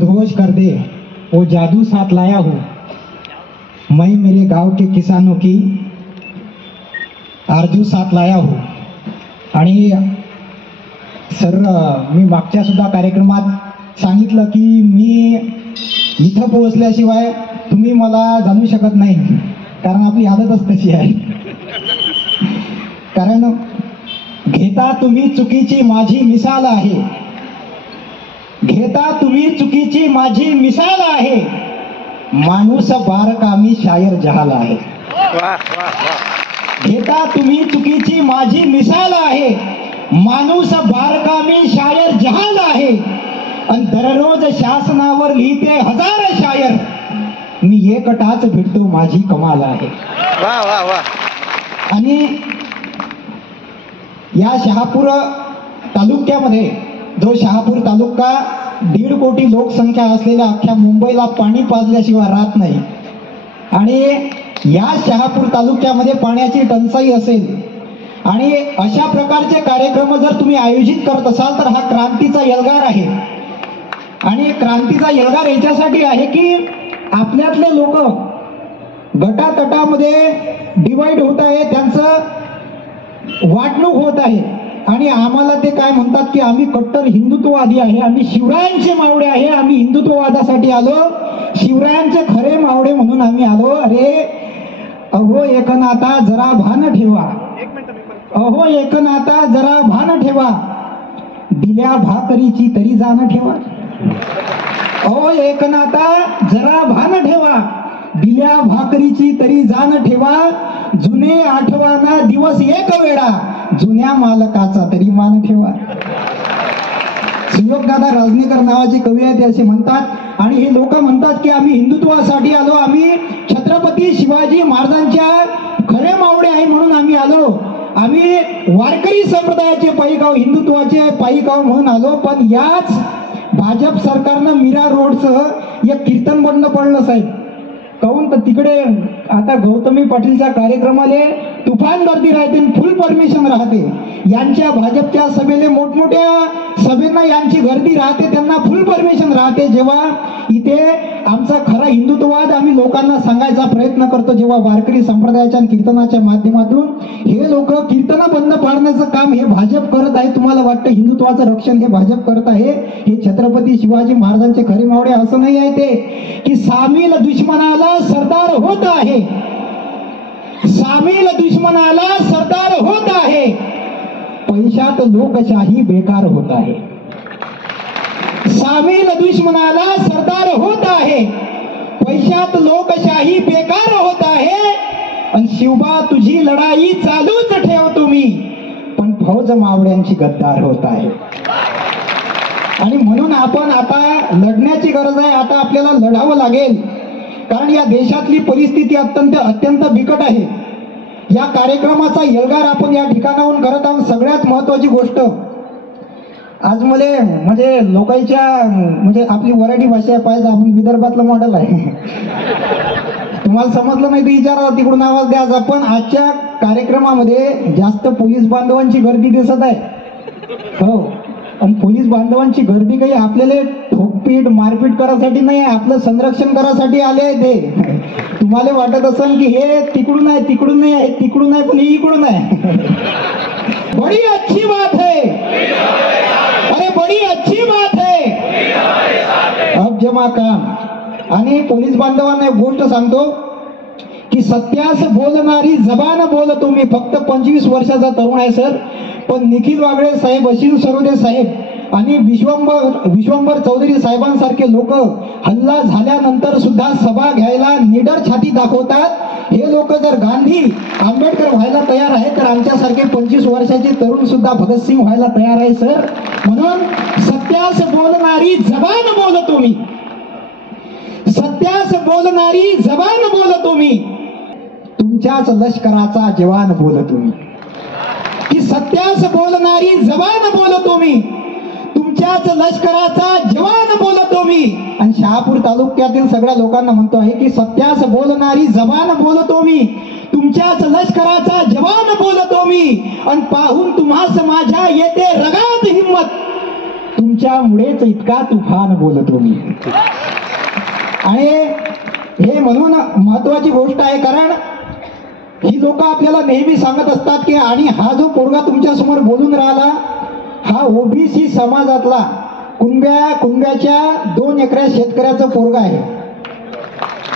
मदहोश कर दे वो जादू साथ लाया हूँ, मैं मेरे गाव के किसानों की आरजू साथ लाया हूँ. आणि सर मी मागच्या सुद्धा कार्यक्रमात सांगितलं की मी इथं पोहोचल्याशिवाय तुम्ही मला जाणू शकत नाही, कारण आपली आदतच तशी आहे. कारण घेता तुम्ही चुकीची माझी मिसाल आहे, घेता तुम्ही चुकीची माझी मिसाल आहे, माणूस बारकामी शायर जहाल आहे. घेता तुम्ही चुकीची माझी मिसाल आहे, माणूस बारकामी शायर जहाल आहे. आणि दररोज शासनावर लिहिते हजार शायर, मी एकटाच भेटतो माझी कमाल आहे. आणि या शहापूर तालुक्यामध्ये, जो शहापूर तालुका 1.5 कोटी लोकसंख्या असलेल्या अख्ख्या मुंबईला पाणी पाजल्याशिवाय राहत नाही, आणि या शहापूर तालुक्यामध्ये पाण्याची टंचाई असेल आणि अशा प्रकारचे कार्यक्रम जर तुम्ही आयोजित करत असाल तर हा क्रांतीचा एल्गार आहे. आणि क्रांतीचा एल्गार याच्यासाठी आहे की आपल्यातले लोक गटातटामध्ये डिवाइड होत आहे, त्यांचं वाटणूक होत आहे. आणि आम्हाला ते काय म्हणतात की आम्ही कट्टर हिंदुत्ववादी आहे, आम्ही शिवरायांचे मावळे आहे, आम्ही हिंदुत्ववादासाठी आलो, शिवरायांचे खरे मावळे म्हणून आम्ही आलो. अरे अहो एकनाथा जरा भान ठेवा, अहो एकनाथा जरा भान ठेवा, दिल्या भाकरीची तरी जाण ठेवा. अहो एकनाथा जरा भान ठेवा, दिल्या भाकरीची तरी जाण ठेवा. जुने आठवाना दिवस एक वेळा, जुन्या मालकाचा तरी मान ठेवा. सुयोगदादा राजनेकर नावाचे कवी आहेत, असे म्हणतात. आणि हे लोक म्हणतात की आम्ही हिंदुत्वासाठी आलो, आम्ही छत्रपती शिवाजी महाराजांच्या खरे मावळे आहे म्हणून आम्ही आलो, आम्ही वारकरी संप्रदायाचे पाईकाव, हिंदुत्वाचे पाईकाव म्हणून आलो. पण याच भाजप सरकारनं मीरा रोडसह एक कीर्तन बंद पडलं साहेब. काहून तर तिकडे आता गौतमी पाटीलच्या कार्यक्रमाले तुफान गर्दी राहते, फुल परमिशन राहते. यांच्या भाजपच्या सभेले, मोठमोठ्या सभेंना यांची गर्दी राहते, त्यांना फुल परमिशन राहते. जेव्हा इथे आमचा खरा हिंदुत्ववाद आम्ही लोकांना सांगायचा प्रयत्न करतो, जेव्हा वारकरी संप्रदायाच्या कीर्तनाच्या माध्यमातून हे लोक कीर्तन बंद पाडण्याचं काम हे भाजप करत आहे. तुम्हाला वाटतं हिंदुत्वाचं रक्षण हे भाजप करत आहे? हे छत्रपती शिवाजी महाराजांचे खरे मावळे असं नाही आहे ते की सामील दुश्मनाला सरदार होत आहे, सामील दुश्मनाला सरदार होत आहे, पैशात लोकशाही बेकार होत आहे. सामील दुश्मनाला सरदार होत आहे, पैशात लोकशाही बेकार होत आहे. आणि शिवबा तुझी लढाई चालूच ठेवतो मी, पण फौज मावळ्यांची गद्दार होत आहे. आणि म्हणून आपण आता लढण्याची गरज आहे, आता आपल्याला लढावं लागेल. कारण या देशातली परिस्थिती अत्यंत बिकट आहे. या कार्यक्रमाचा एल्गार आपण या ठिकाणाहून करत आहोत. सगळ्यात महत्वाची गोष्ट, आज मला म्हणजे लोकांच्या म्हणजे आपली वराठी भाषा पाहिजे, आपण विदर्भातलं मॉडेल आहे. तुम्हाला समजलं नाही तर विचारा, तिकडून आवाज द्यायचा. पण आजच्या कार्यक्रमामध्ये जास्त पोलीस बांधवांची गर्दी दिसत आहे. हो, आणि पोलीस बांधवांची गर्दी काही आपल्याला ठोकपीट मारपीट करायसाठी नाही आहे, आपलं संरक्षण करायसाठी आले आहे ते. तुम्हाला वाटत असेल की हे तिकडून आहे, तिकडून नाही आहे, तिकडून आहे, पण हे इकडून आहे. बड़ी अच्छी बात है, अरे बड़ी अच्छी बात है. अब जमा काम. आणि पोलीस बांधवांना एक गोष्ट सांगतो की सत्यास बोलणारी जबान बोलतो मी. फक्त 25 वर्षाचा तरुण आहे सर, पण निखिल वागळे साहेब, अशील सरोदे साहेब आणि विश्वंभर चौधरी साहेबांसारखे लोक हल्ला झाल्यानंतर सुद्धा सभा घ्यायला निडर छाती दाखवतात. हे लोक जर गांधी आंबेडकर व्हायला तयार आहे तर आमच्यासारखे 25 वर्षाचे तरुण सुद्धा भगतसिंग व्हायला तयार आहे सर. म्हणून सत्यास बोलणारी जबान बोलतो मी, सत्यास बोलणारी जबान बोलतो मी, तुमच्याच लष्कराचा जवान बोलतो मी. की सत्यास बोलणारी जबान बोलतो मी, तुमच्याच लष्कराचा जवान बोलतो मी. आणि शहापूर तालुक्यातील सगळ्या लोकांना म्हणतो आहे की सत्यास बोलणारी जबान बोलतो मी, तुमच्याच लष्कराचा जवान बोलतो मी. आणि पाहून तुम्हास माझ्या येते रगात हिम्मत, तुमच्यामुळेच इतका तुफान बोलतो मी. आणि हे म्हणून महत्वाची गोष्ट आहे, कारण ही लोक आपल्याला नेहमी सांगत असतात की आणि हा जो पोरगा तुमच्या समोर बोलून राहिला हा ओबीसी समाजातला कुंब्याच्या 2 एकर शेतकऱ्याचं पोरगा आहे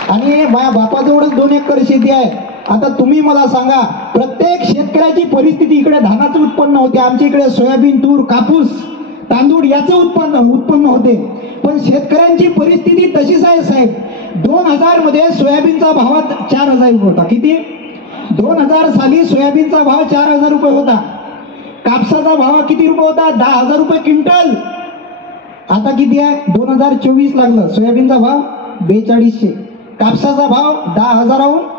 आणि माझ्या बापाजवळच 2 एकर शेती आहे. आता तुम्ही मला सांगा, प्रत्येक शेतकऱ्याची परिस्थिती, इकडे धानाचं उत्पन्न होते, आमच्या इकडे सोयाबीन, तूर, कापूस, तांदूळ याचं उत्पन्न होते, पण शेतकऱ्यांची परिस्थिती तशीच आहे साहेब. 2000 मध्ये सोयाबीनचा भाव 4000 रुपये होता. किती? 2000 साली सोयाबीनचा भाव 4000 रुपये होता. कापसाचा भाव किती रुपये होता? 10,000 रुपये क्विंटल. आता किती आहे? 2024 लागलं. सोयाबीनचा भाव 4200, कापसाचा भाव 10,000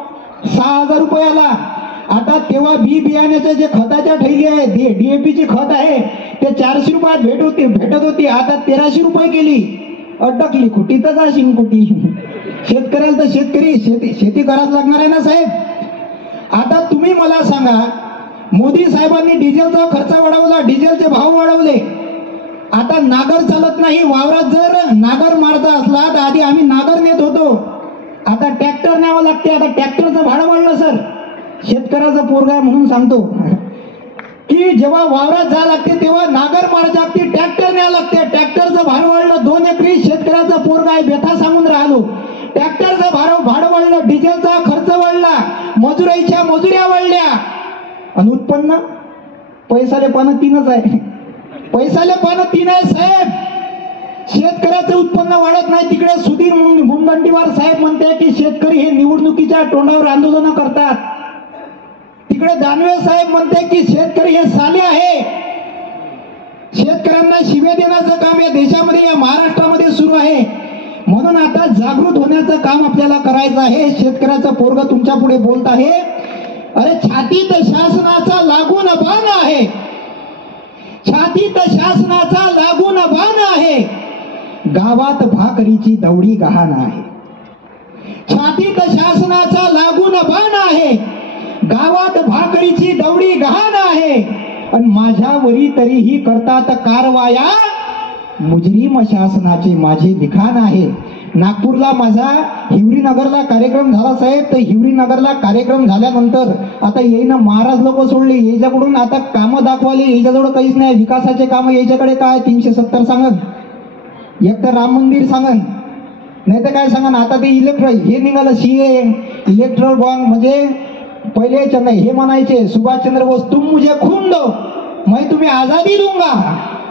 6,000 रुपये आला. आता तेव्हा बियाण्याच्या जे खताच्या ठेली आहे, DAP खत आहे, ते 400 रुपयात भेटत होती. आता 1300 रुपये केली. अटकली कुठे तर जाशील कुठे. शेतकऱ्याला तर शेती करायला लागणार आहे ना साहेब. आता तुम्ही मला सांगा, मोदी साहेबांनी डिझेलचा खर्च वाढवला, डिझेलचे भाव वाढवले. आता नागर चालत नाही वावरात. जर नागर मारता असला तर आधी आम्ही नागर नेत होतो, आता ट्रॅक्टर न्यावं लागते. आता ट्रॅक्टरचं भाडं वाढलं सर. शेतकऱ्याचा पोरगा म्हणून सांगतो की जेव्हा वावरात जायला लागते तेव्हा नागर मारायला लागते, ट्रॅक्टर न्यावं लागते. ट्रॅक्टरचं भाडं वाढलं. 2 एकरी शेतकऱ्याचा पोरगा आहे, व्यथा सांगून राहिलो. ट्रॅक्टरचं भाडं वाढलं, डिझेलचा खर्च वाढला, मजुऱ्या वाढल्या आणि उत्पन्न पैसाले पानं 3च आहे. पैसाले पानं 3 आहे साहेब. शेतकऱ्याचं उत्पन्न वाढत नाही. तिकडे सुधीर मुनगंटीवार साहेब म्हणते की शेतकरी हे निवडणुकीच्या तोंडावर आंदोलन करतात. तिकडे दानवे साहेब म्हणते की शेतकरी हे साले आहे. शेतकऱ्यांना शिव्या देण्याचं काम या देशामध्ये, या महाराष्ट्रामध्ये सुरू आहे. म्हणून आता जागृत होण्याचं काम आपल्याला करायचं आहे. शेतकऱ्याचं पोरग तुमच्या पुढे बोलत आहे. अरे छातीत शासनाचा लागून बाण आहे, छातीत शासनाचा लागून बाण आहे, गावात भाकरीची दौडी गहाण आहे. छातीत शासनाचा लागून बाण आहे, गावात भाकरीची दौडी गहाण आहे. आणि माझ्यावरी तरीही करतात कारवाया, मुजरीम शासनाचे माझे लिखाण आहे. नागपूरला माझा हिवरीनगरला कार्यक्रम झाला साहेब. तर हिवरीनगरला कार्यक्रम झाल्यानंतर आता येईना महाराज लोक सोडले, याच्याकडून आता कामं दाखवाले, याच्याजवळ काहीच नाही. विकासाचे काम याच्याकडे काय 370 सांगन, एक तर राम मंदिर सांगन, नाही तर काय सांगन. आता ते हे निघालं CA इलेक्ट्रॉल बॉन्ड. म्हणजे पहिले नाही हे म्हणायचे सुभाषचंद्र बोस, तुम मुझे खून दो मैं तुम्हें आजादी दूंगा.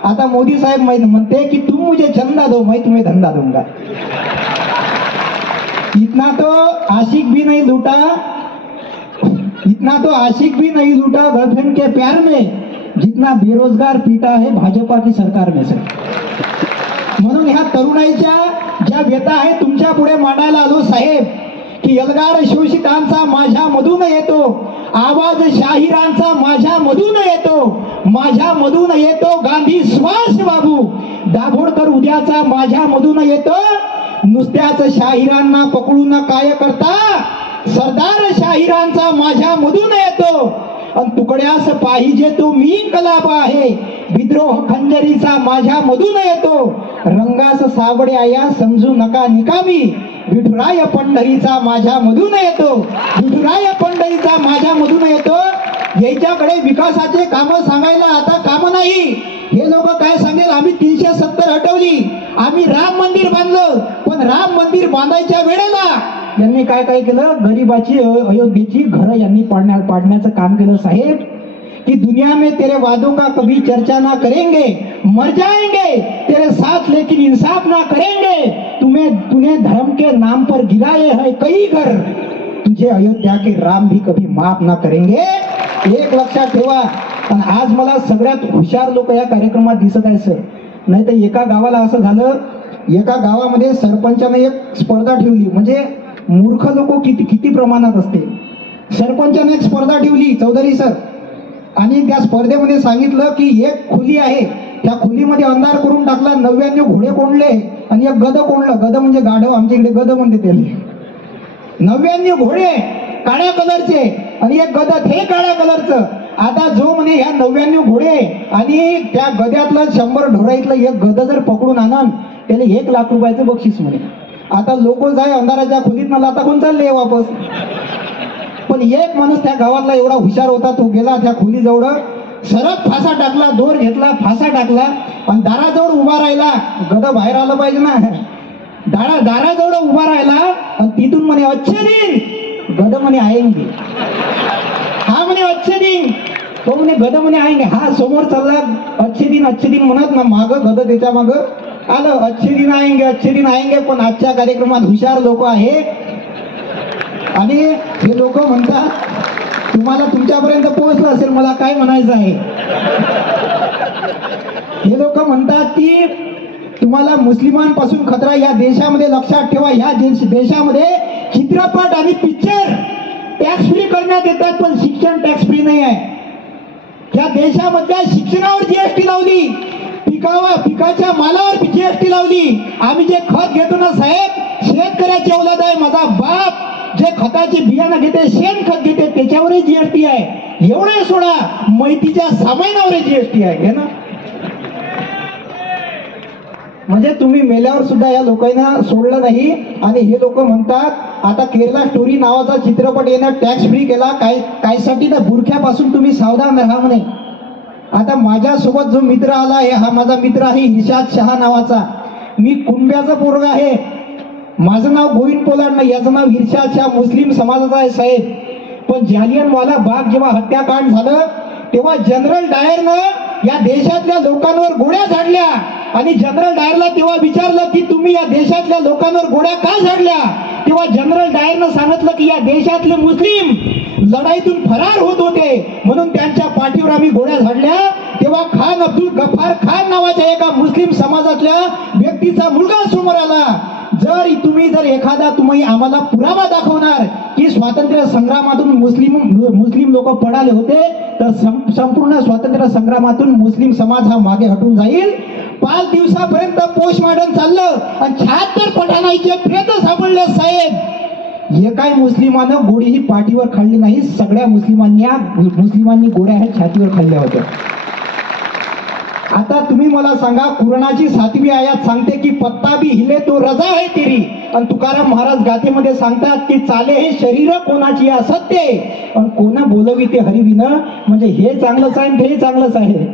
आता मोदी साहेब म्हणते की तुम मुझे चंदा दो मैं तुम्हें धंधा दूंगा. इतना तो आशिक भी नहीं लूटा, इतना तो आशिक भी नहीं लूटा गर्लफ्रेंड के प्यार में, जितना बेरोजगार पीटा है भाजपा की सरकार में से. म्हणून ह्या तरुणाईच्या ज्या व्यथा आहे तुमच्या पुढे मांडायला आलो साहेब. की एल्गार शोषितांचा माझ्या मधून येतो आवाज, शाहिरांचा माझ्या मधून येतो, माझ्या मधून येतो गांधी सुभाष बाबू, दाभोळकर उद्याचा माझ्या मधून येतो. नुसत्याच शाहिरांना पकडून काय करता, सरदार शाहिरांचा माझ्या मधून येतो. आणि तुकड्यास पाहिजे तो मी कलाप आहे, विद्रोह खंजरीचा माझ्या मधून येतो. रंगास सावडे आया समजू नका निकामी, विठुराय पंढरीचा माझ्या मधून येतो, विठुराय पंढरीचा माझ्या मधून येतो. याच्याकडे विकासाचे काम सांगायला आता काम नाही. हे लोक काय सांगेल, आम्ही 370 हटवली, आम्ही राम मंदिर बांधलं. पण राम मंदिर बांधायच्या वेळेला यांनी काय केलं, गरीबाची अयोध्येची घरं यांनी पाडण्याचं काम केलं साहेब. कि दुनिया में तेरे वादों का कभी चर्चा ना करेंगे, मर जाएंगे तेरे साथ लेकिन इंसाफ ना करेंगे. तूने धर्म के नाम पर गिराए हैं कई घर, तुझे अयोध्या के राम भी कभी माफ ना करेंगे. एक लक्षात ठेवा. पण आज मला सगळ्यात हुशार लोक या कार्यक्रमात दिसत आहे सर. नाही तर एका गावाला असं झालं, एका गावामध्ये सरपंचाने एक स्पर्धा ठेवली. म्हणजे मूर्ख लोक किती प्रमाणात असते. सरपंचाने एक स्पर्धा ठेवली चौधरी सर, आणि त्या स्पर्धेमध्ये सांगितलं की एक खोली आहे, त्या खोलीमध्ये अंधार करून टाकला, 99 घोडे कोंडले आणि एक गद कोंडलं. गद म्हणजे गाढव, आमच्या इकडे गद म्हणते त्याला. 99 घोडे काळ्या कलरचे आणि एक गद हे काळ्या कलरचं, आता जो म्हणे ह्या 99 घोडे आणि त्या गद्यातलं 100 ढोराईतलं एक गद जर पकडून आणन त्याला 1 लाख रुपयाचं बक्षीस म्हणे. आता लोक जाय अंधाराच्या खोलीत मला आता कोण चालले वापस. पण एक माणूस त्या गावातला एवढा हुशार होता, तो गेला त्या खोलीजवळ, सरळ फासा टाकला, दोर घेतला, फासा टाकला आणि दाराजवळ उभा राहिला. गद बाहेर आलं पाहिजे ना, दाराजवळ उभा राहिला आणि तिथून म्हणे अच्छे दिन. गद म्हणे आएंगे. हा म्हणे अच्छे दिन. तो म्हणे गद म्हणे आएंगे. हा समोर चालला अच्छे दिन म्हणत ना, माग गद त्याच्या माग आलं अच्छे दिन आएंगे. पण आजच्या कार्यक्रमात हुशार लोक आहे आणि हे लोक म्हणतात, तुम्हाला तुमच्यापर्यंत पोहोचलं असेल मला काय म्हणायचं आहे. हे लोक म्हणतात की तुम्हाला मुस्लिमांपासून खतरा या देशामध्ये. लक्षात ठेवा, या देशामध्ये चित्रपट आणि पिक्चर टॅक्स फ्री करण्यात येतात, पण शिक्षण टॅक्स फ्री नाही आहे. या देशामधल्या शिक्षणावर जीएसटी लावली, पिकाच्या मालावर जीएसटी लावली. आम्ही जे खत घेतो ना साहेब, शेतकऱ्याची औलाद आहे, माझा बाप जे खताचे बियाणं घेते, शेणखत घेते, त्याच्यावरही जीएसटी आहे. एवढे सोडा, मैतीच्या सामानावर जीएसटी आहे ना. म्हणजे तुम्ही मेल्यावर सुद्धा या लोकांना सोडलं नाही. आणि हे लोक म्हणतात आता केरला स्टोरी नावाचा चित्रपट येणं टॅक्स फ्री केला. कायसाठी तर बुरख्यापासून तुम्ही सावधान राहा म्हणे. आता माझ्यासोबत जो मित्र आला आहे, हा माझा मित्र आहे इर्शाद शहा नावाचा. मी कुंब्याचा पोरगा आहे. माझं नाव गोविंद पोलाड नाही, याचं नाव इर्शाद शहा, मुस्लिम समाजाचा आहे साहेब. पण जालियनवाला बाग जेव्हा हत्याकांड झालं तेव्हा जनरल डायरनं या देशातल्या लोकांवर गोळ्या झाडल्या. आणि जनरल डायरला तेव्हा विचारलं की तुम्ही या देशातल्या लोकांवर गोळ्या का झाडल्या. तेव्हा जनरल डायरनं सांगितलं की या देशातले मुस्लिम लढाईतून फरार होत होते म्हणून त्यांच्या पाठीवर आम्ही गोळ्या झाडल्या. तेव्हा खान अब्दुल गफ्फार खान नावाच्या एका मुस्लिम समाजातल्या व्यक्तीचा मुलगा समोर आला. जर एखादा तुम्ही आम्हाला पुरावा दाखवणार की स्वातंत्र्य संग्रामातून मुस्लिम लोक पडाले होते, तर संपूर्ण स्वातंत्र्य संग्रामातून मुस्लिम समाज हा मागे हटून जाईल. 5 दिवसापर्यंत पोस्टमॉर्टम चाललं आणि 76 पठाणांचे प्रेत सापडले साहेब. एकाही मुस्लिमानं गोळी ही पाठीवर खाल्ली नाही, सगळ्या मुस्लिमांनी गोळ्या हे छातीवर खाल्ल्या होत्या. आता तुम्ही मला सांगा, कुराणाची 7वी आयत सांगते की पत्ता भी हिले तो रजा आहे तेरी. आणि तुकाराम महाराज गाथेमध्ये सांगतात की चाले हे शरीर कोणाची असत्य आणि कोणा बोलवी ते हरिविनं. म्हणजे हे चांगलंच आहे, हे चांगलंच आहे.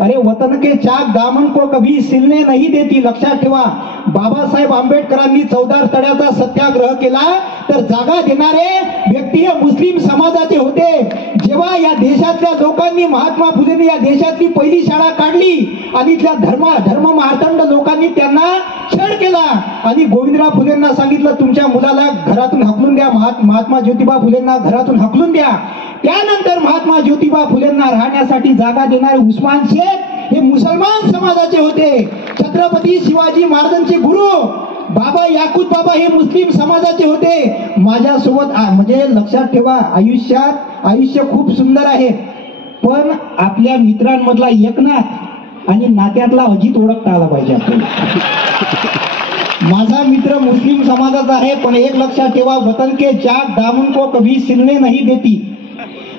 अरे वतन के चाक दामन को कभी सिलने नहीं देती. लक्षात ठेवा, बाबासाहेब आंबेडकरांनी 14 तळ्याचा सत्याग्रह केला तर जागा देणारे व्यक्ती हे मुस्लिम समाजाचे होते. जेव्हा या देशातल्या लोकांनी, महात्मा फुलेंनी या देशातली पहिली शाळा काढली आणि त्या धर्म मार्तंड लोकांनी त्यांना छळ केला आणि गोविंदराव फुलेंना सांगितलं तुमच्या मुलाला घरातून हाकलून द्या. महात्मा ज्योतिबा फुलेंना घरातून हाकलून द्या. त्यानंतर महात्मा ज्योतिबा फुलेंना राहण्यासाठी जागा देणारे उस्मान शेख हे मुसलमान समाजाचे होते. छत्रपती शिवाजी महाराजांचे गुरु बाबा याकूब बाबा हे मुस्लिम समाजाचे होते. माझ्यासोबत म्हणजे लक्षात ठेवा, आयुष्य खूप सुंदर आहे, पण आपल्या मित्रांमधला एकनाथ आणि नात्यातला अजित ओळखता आला पाहिजे आपल्याला. माझा मित्र मुस्लिम समाजाचा आहे, पण एक लक्षात ठेवा, वतन के चाक दामन को कभी सिलने नहीं देती.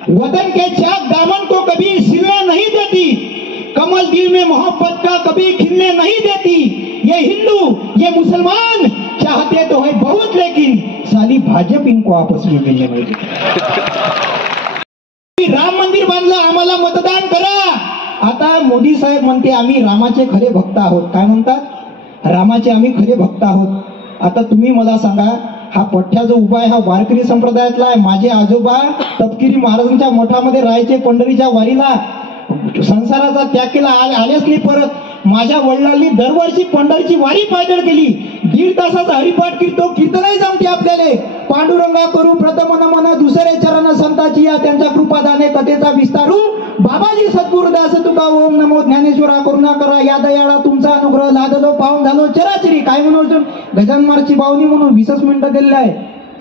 वतन के चाक दामन को कभी सिलने नहीं देती. कमल दिल में मोहब्बत का कभी खिलने नहीं देती. ये हिंदू ये मुसलमान चाहते तो है बहुत, लेकिन साली भाजप इनको आपस में मिलने नहीं देती. राम मंदिर बांधलं, आम्हाला मतदान करा. आता मोदी साहेब म्हणते आम्ही रामाचे खरे भक्त आहोत. काय म्हणतात? रामाचे आम्ही खरे भक्त आहोत. आता तुम्ही मला सांगा, हा पठ्ठ्या जो उभा आहे हा वारकरी संप्रदायातला आहे. माझे आजोबा तपकिरी महाराजांच्या मठामध्ये राहायचे. पंढरीच्या वारीला संसाराचा त्याग केला, आलेच नाही परत. माझ्या वडिलांनी दरवर्षी पंढरीची वारी पायदळ केली. 1.5 तासाचा हरिपाठ कीर्तनही जमते आपल्याला. पांडुरंगा करू प्रथम नमन, दुसरे चरण संताची या त्यांच्या कृपादाने कथेचा विस्तारू. बाबाजी सद्गुरुदास तुका ओम नमो ज्ञानेश्वरा करुणा करा. या दयाळा तुमचा अनुग्रह लादलो पाहून झालो चराचरी. काय म्हणून गजानमारची बावनी म्हणून 20 मिनिटं दिलेली आहे,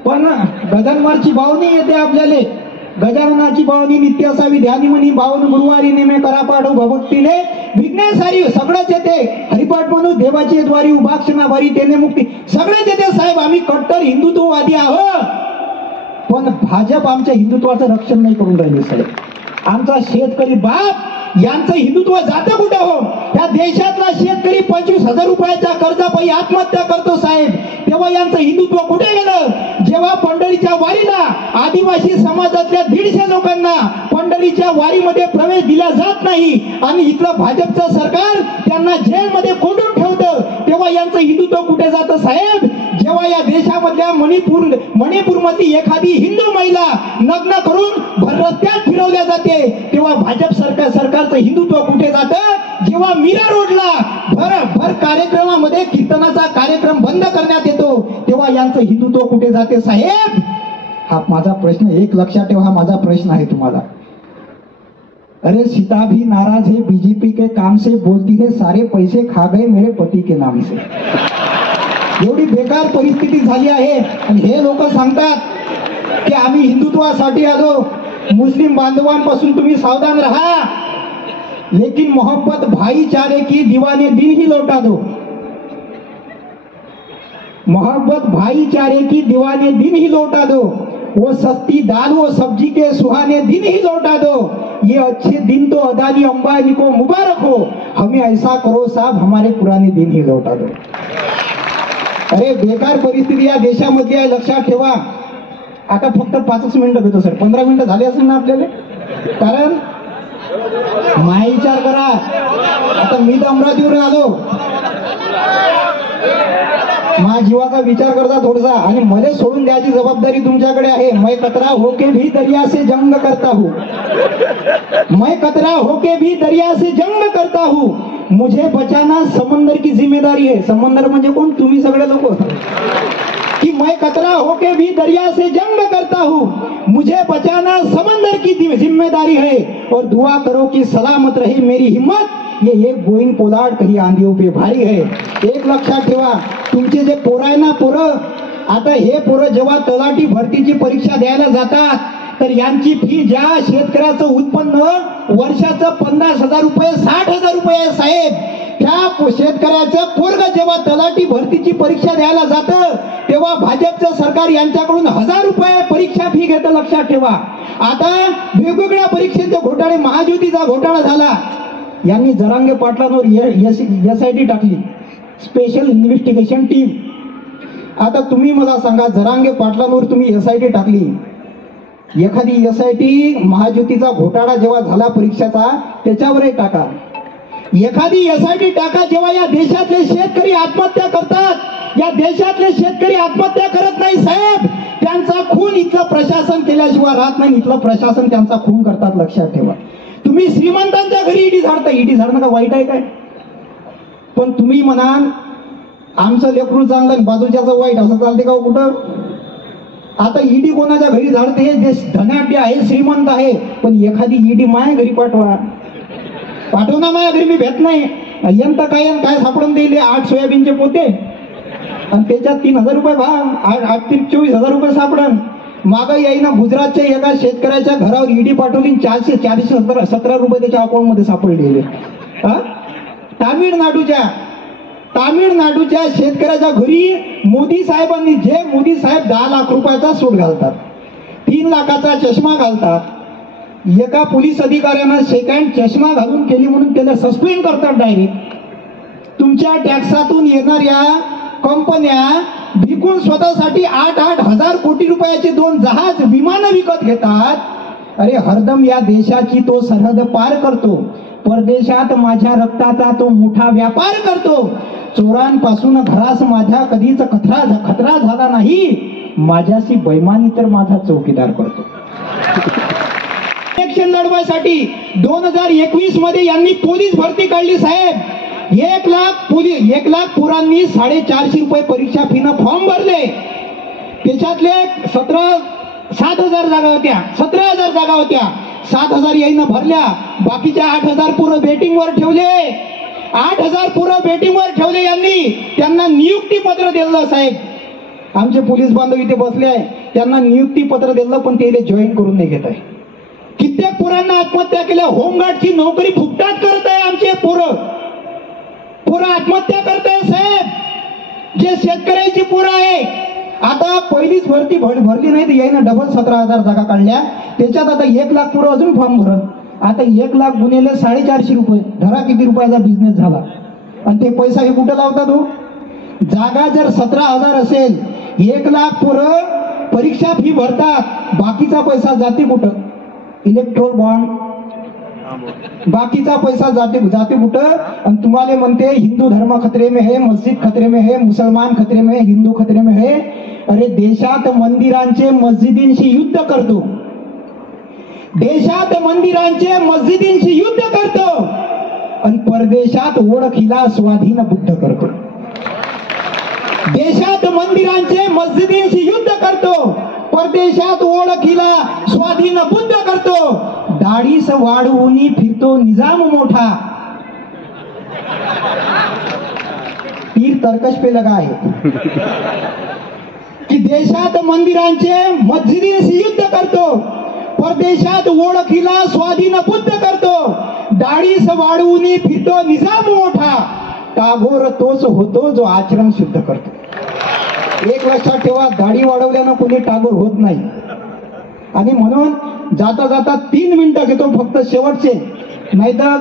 पण गजानमारची बावनी येते आपल्याला. गजाननाची बावनी नित्य असावी ध्यानी म्हणी. 52 गुरुवारी नेमे करा पाठू भक्तीले विघ्नेसारी. सगळंच येते. हरिपाठ म्हणू देवाची द्वारी उभाक्षणा वारी तेने मुक्ती. सगळेच येते साहेब. आम्ही कट्टर हिंदुत्ववादी आहोत, पण भाजप आमच्या हिंदुत्वाचं रक्षण नाही करून राहिले साहेब. आमचा शेतकरी बाप यांचं हिंदुत्व जातं कुठं हो? या देशातला शेतकरी 25,000 रुपयाच्या कर्जापायी आत्महत्या करतो साहेब, तेव्हा यांचं हिंदुत्व कुठे गेलं? जेव्हा पंढरीच्या वारीला आदिवासी समाजातल्या 150 लोकांना पंढरीच्या वारीमध्ये प्रवेश दिला जात नाही आणि इथलं भाजपचं सरकार त्यांना जेलमध्ये कोंडून ठेवतं, तेव्हा यांचं हिंदुत्व कुठे जातं साहेब? जेव्हा या देशामधल्या मणिपूरमधली एखादी हिंदू महिला नग्न करून भर रस्त्यात फिरवल्या जाते, तेव्हा भाजप सरकारचं हिंदुत्व कुठे जातं? जेव्हा मीरा रोडला भर कार्यक्रमामध्ये कीर्तनाचा कार्यक्रम बंद करण्यात येतो, तेव्हा यांचं हिंदुत्व कुठे जाते साहेब? हा माझा प्रश्न, एक लक्षात ठेवा, हा माझा प्रश्न आहे तुम्हाला. अरे सीता भी नाराज है बीजेपी के काम से, बोलती है सारे पैसे खा गए मेरे पती के नाम से. एवढी बेकार परिस्थिती झाली आहे आणि हे लोक सांगतात की आम्ही हिंदुत्वासाठी आलो. मुस्लिम बांधवांपासून तुम्ही सावधान रहा, लेकिन मोहब्बत भाईचारे की दीवाने दिन ही लौटा दो. मोहब्बत भाईचारे की दीवाने दिन ही लौटा दो, वो सस्ती दाल वो सब्जी के सुहाने दिन ही लौटा दो. ये अच्छे दिन तो अदानी अंबानी को मुबारक हो, हमें ऐसा करो साहब हमारे पुराने दिन ही लौटा दो. अरे बेकार परिस्थिती या देशामध्ये आहे, लक्षात ठेवा. आता फक्त 5 मिनिटं देतो सर, 15 मिनिटं झाले असेल ना आपल्याला, कारण माय विचार करा. आता मी तर अमरावतीवरून आलो, माझ्या जीवाचा विचार करता थोडासा, आणि मला सोडून द्यायची जबाबदारी तुमच्याकडे आहे. मैं कतरा होके भी दरिया से जंग करता हूँ, मैं कतरा होके भी दरिया से जंग करता हूँ, मुझे बचाना समंदर की जिम्मेदारी है. समंदर म्हणजे कोण? तुम्ही सगळे लोक. कि मैं कतरा होके भी दरिया से जंग करता हूँ, मुझे बचाना समंदर की जिम्मेदारी है, और दुआ करो कि सलामत रहे मेरी हिम्मत, ये एक गोविंद पोलार्ड कहीं आंधियों पे भारी है. एक लक्षात ठेवा, तुमचे जे पोरं आहे ना, पोरं, आता हे पोरं जेव्हा तलाठी भरतीची परीक्षा द्यायला जातात, तर यांची फी, ज्या शेतकऱ्याचं उत्पन्न वर्षाचं 50,000 रुपये 60,000 रुपये आहे साहेब, त्या शेतकऱ्याचं पोरग जेव्हा तलाठी भरतीची परीक्षा द्यायला जातं, तेव्हा भाजपचं सरकार यांच्याकडून 1000 रुपये परीक्षा फी घेतं. लक्षात ठेवा. आता वेगवेगळ्या परीक्षेचे घोटाळे, महायुतीचा घोटाळा झाला, यांनी जरांगे पाटलांवर SIT टाकली, स्पेशल इन्व्हेस्टिगेशन टीम. आता तुम्ही मला सांगा, जरांगे पाटलांवर तुम्ही SIT टाकली, एखादी SIT महायुतीचा घोटाळा जेव्हा झाला परीक्षेचा, त्याच्यावरही टाका. एखादी SIT टाका जेव्हा या देशातले शेतकरी आत्महत्या करतात. या देशातले शेतकरी आत्महत्या करत नाही साहेब, त्यांचा खून इथलं प्रशासन केल्याशिवाय राहत नाही. इथलं प्रशासन त्यांचा खून करतात. लक्षात ठेवा. तुम्ही श्रीमंतांच्या घरी ईडी झाडता, ईडी झाडणं का वाईट आहे काय? पण तुम्ही म्हणाल आमचं लेकरू चांगलं बाजूच्याचं वाईट, असं चालते का कुठं? आता ईडी कोणाच्या घरी झाडते? देश धनाढ्य आहे, श्रीमंत आहे, पण एखादी ईडी माझ्या घरी पाठवा, पाठव ना माझ्या घरी, मी भेट नाही. यंत काय सापडून दिले? 8 सोयाबीनचे पोते आणि त्याच्यात 3,000 रुपये भाव, 24,000 रुपये सापडन. मागं येईना गुजरातच्या एका शेतकऱ्याच्या घरावर ईडी पाठवली, 417 रुपये त्याच्या अकाउंट मध्ये सापडलेले. तामिळनाडूच्या शेतकऱ्याच्या घरी मोदी साहेबांनी, जे मोदी साहेब 10 लाख रुपयाचा सूट घालतात, 3 लाखाचा चष्मा घालतात, एका पोलीस अधिकाऱ्यानं सेकंड चष्मा घालून केली म्हणून त्याला सस्पेंड करतात डायरेक्ट. तुमच्या टॅक्सातून येणाऱ्या कंपन्या विकून स्वतःसाठी 8-8 हजार कोटी रुपयाचे 2 जहाज विमानं विकत घेतात. अरे हरदम या देशाची तो सरहद पार करतो, परदेशात माझ्या रक्ताचा तो मोठा व्यापार करतो. चोरांपासून घरास माझ्या कधीच खतरा झाला नाही, माझ्याशी बैमानी तर माझा चौकीदार करतो. इलेक्शन लढवायसाठी 2021 मध्ये यांनी पोलीस भरती काढली साहेब. 1 लाख पोरांनी 450 रुपये परीक्षा फीनं फॉर्म भरले. त्याच्यातले 7,000 जागा होत्या, 17,000 जागा होत्या, 7,000 याईनं भरल्या. बाकीच्या 8,000 पोरं बेटिंगवर ठेवले. 8,000 पोरं बेटिंगवर ठेवले यांनी. त्यांना नियुक्ती पत्र दिलं साहेब. आमचे पोलीस बांधव इथे बसले आहे, त्यांना नियुक्ती पत्र दिलं, पण ते जॉईन करून नाही घेत आहे. कित्येक पोरांना आत्महत्या केल्या. होमगार्डची नोकरी फुकटात करत आहे आमचे पोरं आत्महत्या करत आहे साहेब. जे शेतकऱ्याची पोरं आहे, आता पहिलीच भरती भरली नाही तर यायनं डबल 17,000 जागा काढल्या. त्याच्यात आता 1 लाख पुरं अजून फॉर्म भरल. आता 1 लाख गुणिले 450 रुपये, धरा किती रुपयाचा बिझनेस झाला. आणि ते पैसा हे कुठं लावतात हो? जागा जर 17,000 असेल, 1 लाख पुरं परीक्षा फी भरतात, बाकीचा पैसा जाते कुठं? इलेक्ट्रोल बॉन्ड, बाकीचा पैसा जाते कुठं? आणि तुम्हाला म्हणते हिंदू धर्म खतरे में है, मस्जिद खतरे में है, मुसलमान खतरे में है, हिंदू खतरे में है. अरे देशात मंदिरांचे मस्जिदींशी युद्ध करतो, देशात मंदिरांचे मस्जिदींशी युद्ध करतो आणि परदेशात ओळखीला स्वाधीन बुद्ध करतो. देशात मंदिरांचे मस्जिदींशी युद्ध करतो, परदेशात ओळखीला स्वाधीन बुद्ध करतो. दाढीस वाढवून फिरतो निजाम मोठा. पीर तर्कश पे लगा है की देशात मंदिरांचे मस्जिदींशी युद्ध करतो, परदेशात ओळखीला स्वाधीन बुद्ध करतो. दाढीस वाढवून फिरतो निजाम मोठा. टागोर तोच होतो जो आचरण शुद्ध करतो. एक लक्षात ठेवा, दाढी वाढवल्यानं कोणी टागोर होत नाही. आणि म्हणून जाता जाता 3 मिनिटं घेतो फक्त शेवटचे, नाही तर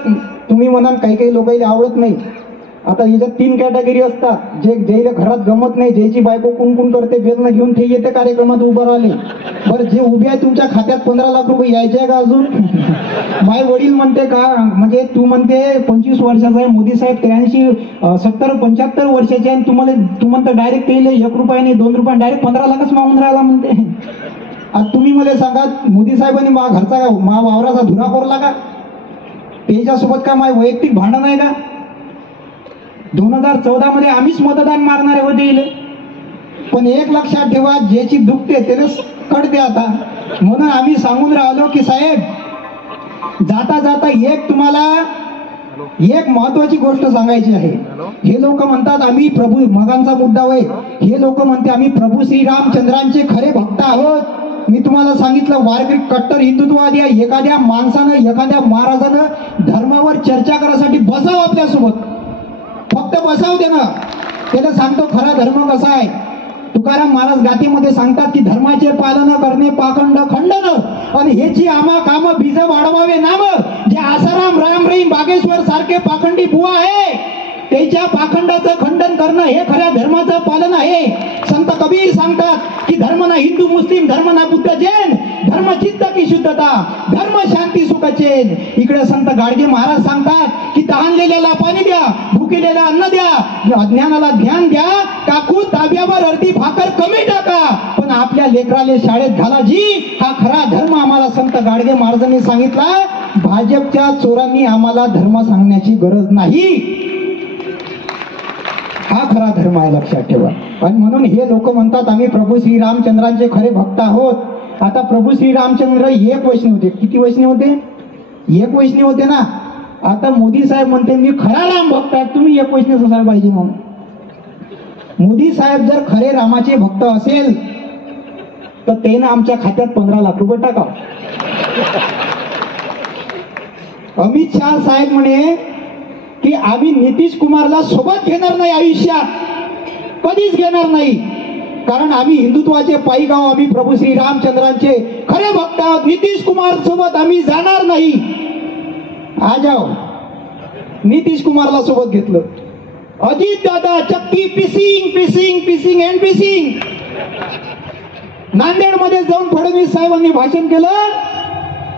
तुम्ही म्हणाल काही काही लोकांना आवडत नाही. आता याच्यात 3 कॅटेगरी असतात. जे ज्याला घरात गमत नाही, ज्याची बायको कुणकुण करते, बेलनं घेऊन ते येते कार्यक्रमात उभं राहिले. बरं, जे उभे आहे तुमच्या खात्यात 15 लाख रुपये यायचे का अजून? माय वडील म्हणते का, म्हणजे तू म्हणते 25 वर्षाचा आहे, मोदी साहेब 83 70 75 वर्षाचे आहे, तू म्हणता डायरेक्ट केले 1 रुपया नाही 2 रुपये, डायरेक्ट 15 लाखच मागून राहिला म्हणते. आज तुम्ही मला सांगा, मोदी साहेबांनी मा घरचा मा वावराचा धुरा कोरला का? त्याच्यासोबत का माय वैयक्तिक भांडण आहे का? 2014 मध्ये आम्हीच मतदान मारणारे होते. पण एक लक्षात ठेवा, ज्याची दुखते त्यालाच कळते. आता म्हणून आम्ही सांगून राहिलो की साहेब, जाता जाता तुम्हाला एक महत्वाची गोष्ट सांगायची आहे. हे लोक म्हणतात आम्ही प्रभू, मगांचा मुद्दा होय, हे लोक म्हणते आम्ही प्रभू श्रीरामचंद्रांचे खरे भक्त आहोत. मी तुम्हाला सांगितलं, वारकरी कट्टर हिंदुत्ववादी आहे. एखाद्या माणसानं, एखाद्या महाराजानं धर्मावर चर्चा करायसाठी बसाव आपल्यासोबत, फक्त बसाव दे ना. त्याला सांगतो खरा धर्म कसा आहे. तुकाराम महाराज गाथेमध्ये सांगतात की धर्माचे पालन करणे पाखंड खंडन, आणि ह्याची आमा काम बीज वाढवावे नाम. जे आसाराम, राम रहीम, बागेश्वर सारखे पाखंडी बुवा आहे, त्याच्या पाखंडाचं खंडन करणं हे खऱ्या धर्माचं पालन आहे. संत कबीर सांगतात की धर्म ना हिंदू मुस्लिम, धर्म ना बुद्ध जैन, धर्म चित्त की शुद्धता, धर्म शांती सुख चैन. इकडे संत गाडगे महाराज सांगतात की तहानलेल्याला पाणी द्या, भुकेलेला अन्न द्या, अज्ञानाला ध्यान द्या, काकू ताब्यावर अर्धी भाकर कमी टाका, पण आपल्या लेकराले शाळेत घाला जी. हा खरा धर्म आम्हाला संत गाडगे महाराजांनी सांगितला. भाजपच्या चोरांनी आम्हाला धर्म सांगण्याची गरज नाही. हा खरा धर्म आहे, लक्षात ठेवा. आणि म्हणून हे लोक म्हणतात आम्ही प्रभू श्रीरामचंद्रांचे खरे भक्त आहोत. आता प्रभू श्रीरामचंद्र 1 वैष्णव होते. किती वैष्णव होते? 1 वैष्णव होते ना. आता मोदी साहेब म्हणते मी खरा राम भक्त आहे, तुम्ही 1 वैष्णव असायला पाहिजे. म्हणून मोदी साहेब जर खरे रामाचे भक्त असेल तर त्यानं आमच्या खात्यात 15 लाख रुपये टाकाव. अमित शहा साहेब म्हणे की आम्ही नितीश कुमारला सोबत घेणार नाही, आयुष्यात कधीच घेणार नाही, कारण आम्ही हिंदुत्वाचे पायी गाव, आम्ही प्रभू श्री रामचंद्रांचे खरे भक्त आहोत. नितीश कुमार सोबत आम्ही जाणार नाही. आ जाओ, नितीश कुमारला सोबत घेतलं. अजित दादा चक्की pissing pissing pissing and pissing. Nanded मध्ये जाऊन फडणवीस साहेबांनी भाषण केलं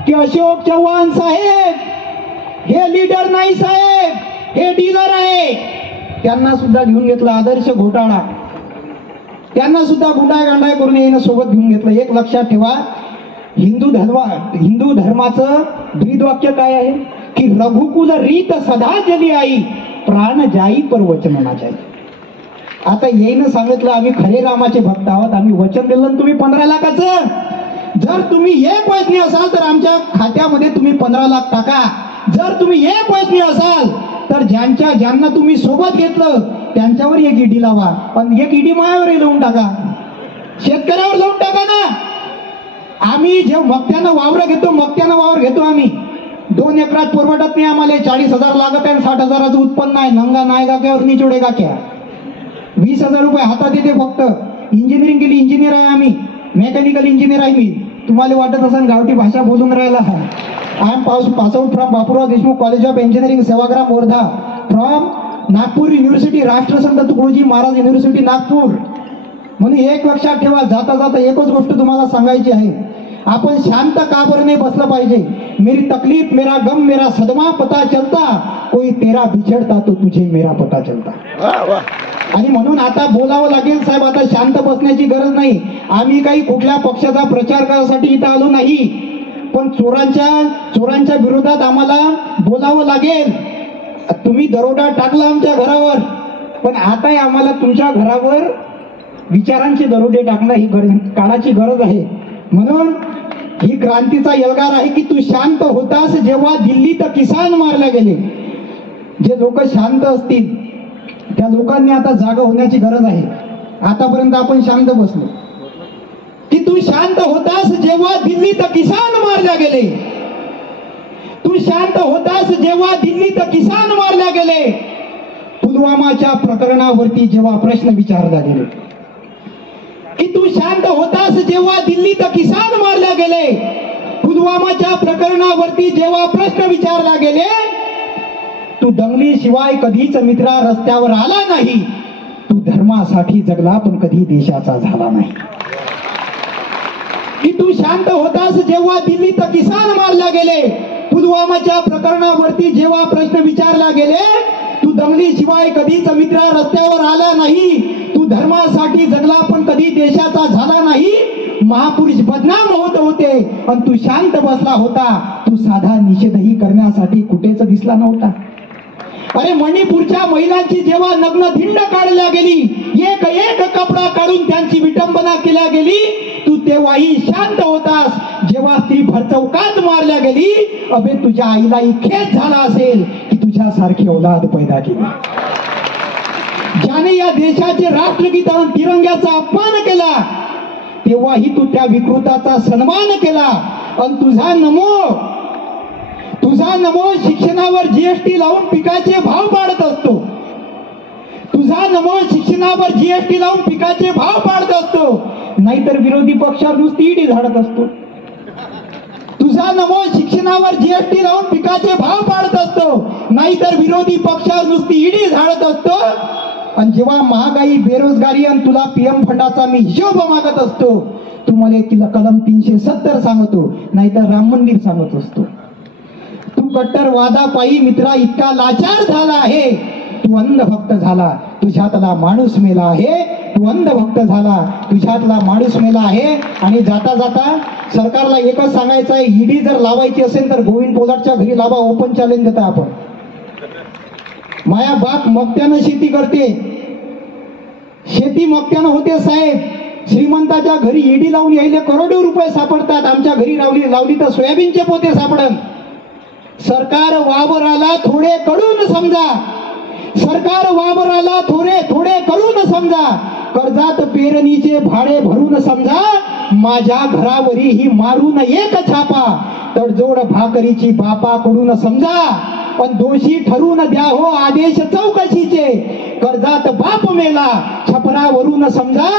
की अशोक चव्हाण साहेब हे लीडर नाही साहेब, हे डीलर आहे. त्यांना सुद्धा घेऊन घेतलं. आदर्श घोटाळा, त्यांना सुद्धा गुंडाय गांडाय करून येणं सोबत घेऊन घेतलं. एक लक्षात ठेवा, हिंदू धर्माचं ब्रीदवाक्य काय आहे की रघुकुल रीत सदा जली आई, प्राण जाई पर वचन ना जाई. आता येईन सांगितलं आम्ही खरे रामाचे भक्त आहोत, आम्ही वचन दिलं तुम्ही 15 लाखाचं. जर तुम्ही 1 वैष्णव असाल तर आमच्या खात्यामध्ये तुम्ही 15 लाख टाका. जर तुम्ही 1 वैष्णव असाल तर ज्यांना तुम्ही सोबत घेतलं त्यांच्यावर 1 ईडी लावा, पण 1 ईडी मायावर लावून टाका, शेतकऱ्यावर लावून टाका ना. आम्ही जे मक्त्यानं वावर घेतो, मक्त्यानं वावर घेतो आम्ही. 2 एकरात परवडत नाही आम्हाला. 40,000 लागत आहे, 60,000चं उत्पन्न आहे. नंगा नाही गाक्यावर निचोडे गाक्या. 20,000 रुपये हातात येते फक्त. इंजिनिअरिंग केली, इंजिनियर आहे आम्ही, मेकॅनिकल इंजिनियर आहे मी. तुम्हाला वाटत असेल गावठी भाषा बोलून राहिला. I am pass out from Bapurao Deshmukh college of engineering, Sevagram, Wardha, from Nagpur university, Rashtrasant Tukdoji Maharaj university, Nagpur. म्हणून एक लक्षात ठेवा, जाता जाता एकच गोष्ट तुम्हाला सांगायची आहे, आपण शांत का बरं नाही बसलं पाहिजे. मेरी तकलीफ मेरा गम मेरा सदमा पता चलता, कोई तेरा बिछड़ता तो तुझे मेरा पता चलता. आणि म्हणून आता बोलावं लागेल साहेब, आता शांत बसण्याची गरज नाही. आम्ही काही कुठल्या पक्षाचा प्रचार करण्यासाठी इथं आलो नाही, पण चोरांच्या विरोधात आम्हाला बोलावं लागेल. तुम्ही दरोडा टाकला आमच्या घरावर, पण आता आम्हाला तुमच्या घरावर विचारांचे दरोडे टाकणं ही काळाची गरज आहे. म्हणून ही क्रांतीचा एल्गार आहे की तू शांत होतास जेव्हा दिल्लीत किसान मारले गेले. जे लोक शांत असतील त्या लोकांनी आता जागा होण्याची गरज आहे. आतापर्यंत आपण शांत बसलो की तू शांत होतास जेव्हा दिल्लीत किसान मारले गेले. तू शांत होतास जेव्हा दिल्लीत किसान मारले गेले. पुलवामाच्या प्रकरणावरती जेव्हा प्रश्न विचारला गेले, की तू शांत होतास जेव्हा दिल्लीत किसान मारले गेले. पुलवामाच्या प्रकरणावरती जेव्हा प्रश्न विचारला गेले, तू दंगलीशिवाय कधीच मित्रा रस्त्यावर आला नाही. तू धर्मासाठी जगला पण कधी देशाचा झाला नाही. की तू शांत होतास जेव्हा दिल्लीत किसान मारले गेले. पुलवामाच्या प्रकरणावरती जेव्हा प्रश्न विचारला गेले, तू दंगलीशिवाय कधीच मित्रा रस्त्यावर आला नाही. तू धर्मासाठी जगला पण कधी देशाचा झाला नाही. महापुरुष बदनाम होत होते पण तू शांत बसला होता. तू साधा निषेधही करण्यासाठी कुठेच दिसला नव्हता. अरे मणिपूरच्या महिलांची जेव्हा नग्न धिंड काढल्या गेली, एक एक कपडा काढून त्यांची विटंबना केल्या गेली, तू तेव्हाही शांत होतास. जेव्हा स्त्री भरचौकात मारल्या गेली, अबे तुझ्या आईलाही खेद झाला असेल की तुझ्यासारखी औलाद पैदा केली. ज्याने या देशाचे राष्ट्रगीत आणि तिरंग्याचा अपमान केला, तेव्हाही तू त्या विकृताचा सन्मान केला. आणि तुझा नमो शिक्षणावर जीएसटी लावून पिकाचे भाव पाडत असतो. तुझा नमो शिक्षणावर जीएसटी लावून पिकाचे भाव पाडत असतो, नाहीतर विरोधी पक्षावर नुसती ईडी झाडत असतो. तुझा नमो शिक्षणावर जीएसटी लावून पिकाचे भाव पाडत असतो, नाहीतर विरोधी पक्षावर नुसती ईडी झाडत असतो. आणि जेव्हा महागाई, बेरोजगारी आणि तुला पीएम फंडाचा मी हिशोब मागत असतो, तू मला कलम 370 सांगतो, नाहीतर राम मंदिर सांगत असतो. तू कट्टर वादापायी मित्रा इतका लाचार झाला आहे. तू अंधभक्त झाला, तुझ्यातला माणूस मेला आहे. तू अंधभक्त झाला, तुझ्यातला माणूस मेला आहे. आणि जाता जाता सरकारला एकच सांगायचं आहे, ईडी जर लावायची असेल तर गोविंद पोलादच्या घरी लावा. ओपन चॅलेंज देता आपण. माया बाप मक्त्यानं शेती करते, शेती मक्त्यानं होते साहेब. श्रीमंताच्या घरी ईडी लावून यायले करोडो रुपये सापडतात. आमच्या घरी लावली तर सोयाबीनचे पोते सापडन. सरकार वावराला थोडे कळून समजा. सरकार वावराला थोडे कळून समजा. कर्जात पेरणीचे भाडे भरून समजा. माझ्या घरावरही मारून एक छापा. तडजोड भाकरीची बापाकडून समजा. पण दोषी ठरवून द्या हो आदेश चौकशीचे. कर्जात बाप मेला छपरावरून समजा.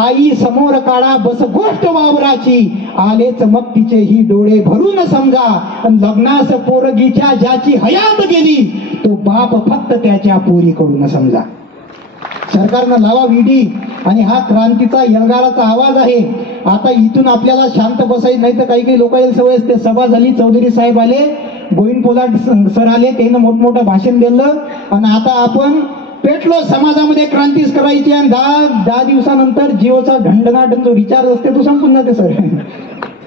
आई समोर काढा बस गोष्ट वावराची. आलेच मग तिचे ही डोळे भरून समजा. लग्नास पोरगीच्या ज्याची हयात गेली, तो बाप फक्त त्याच्या पोरीकडून समजा. सरकारनं लावा ईडी. आणि हा क्रांतीचा एल्गाराचा आवाज आहे. आता इथून आपल्याला शांत बसायचं नाही तर काही लोक सवय असते. सभा झाली, चौधरी साहेब आले, गोविंद पोलाद सर आले, त्यानं मोठमोठं भाषण दिलं. आणि आता आपण पेटलो समाजामध्ये क्रांतीच करायची. आणि दहा दिवसानंतर जिओचा ढंढनाट जो रिचार्ज असते तो संपून जाते सर.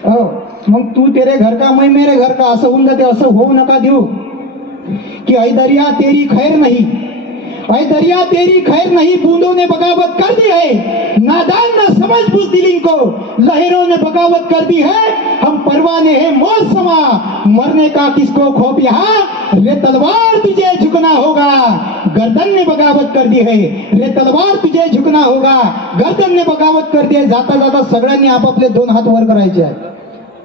हो, मग तू तेरे घर का मैं मेरे घर का असं होऊन जाते. असं होऊ नका देऊ की ऐ दरिया तेरी खैर नहीं, ऐ दरिया तेरी खैर नहीं, बूंदों ने बगावत कर दी है. नादान न समझ बुज़दिल इनको, लहरों ने बगावत कर दी है. हम परवाने हैं मौत समा, मरने का किसको खौफ यहाँ. रे तलवार तुझे झुकना होगा, गर्दन ने बगावत कर दी है. रे तलवार तुझे झुकना होगा, गर्दन ने बगावत कर दी है. जाता जाता सगळ्यांनी आपापले 2 हात वर करायचे आहे.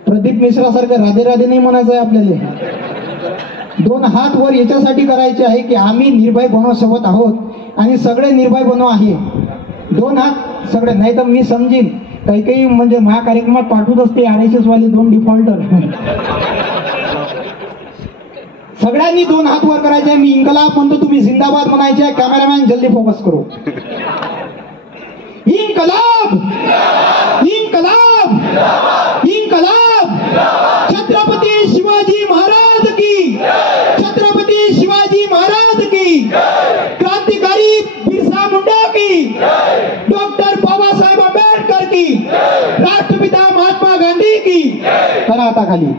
प्रदीप मिश्रा सारखं राधे राधे नाही म्हणायचं आहे आपल्याला. 2 हात वर याच्यासाठी करायचे आहे की आम्ही निर्भय बनव सोबत आहोत आणि सगळे निर्भय बनव आहे. 2 हात सगळे, नाही तर मी समजीन काही काही म्हणजे माझ्या कार्यक्रमात पाठवत असते RSS वाले 2 डिफॉल्टर. सगळ्यांनी 2 हात वर करायचे. मी इन्कलाब म्हणतो, तुम्ही जिंदाबाद म्हणायचे. कॅमेरामॅन जल्दी फोकस करो. इन्कलाब, इन्कलाब, इन्कलाब. छत्रपती शिवाजी महाराज की, छत्रपती शिवाजी महाराज की, क्रांतिकारी बिरसा मुंडा की, डॉक्टर बाबासाहेब आंबेडकर की, राष्ट्रपिता महात्मा गांधी की. करा आता खाली.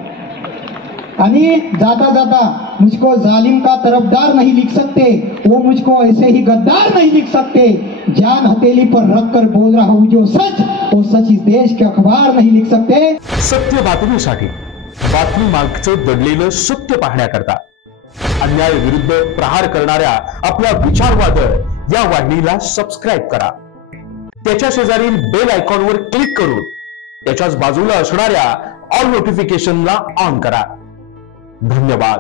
आणि जाता जाता, मुझको जालिम का तरफदार नहीं लिख सकते, वो मुझको ऐसे ही गद्दार नहीं लिख सकते. जान हथेली पर रखकर बोल रहा हूँ जो सच, वो सच इस देश के अखबार नहीं लिख सकते. सत्य बातमीसाठी, बातमी मागचं दडलेलं सत्य पाहण्याकरता अन्याय विरुद्ध प्रहार करणाऱ्या आपल्या विचारवादळ या वाहिनीला सबस्क्राईब करा. त्याच्या शेजारील बेल आयकॉनवर क्लिक करून त्याच्याच बाजूला असणाऱ्या ऑल नोटिफिकेशनला ऑन करा. धन्यवाद.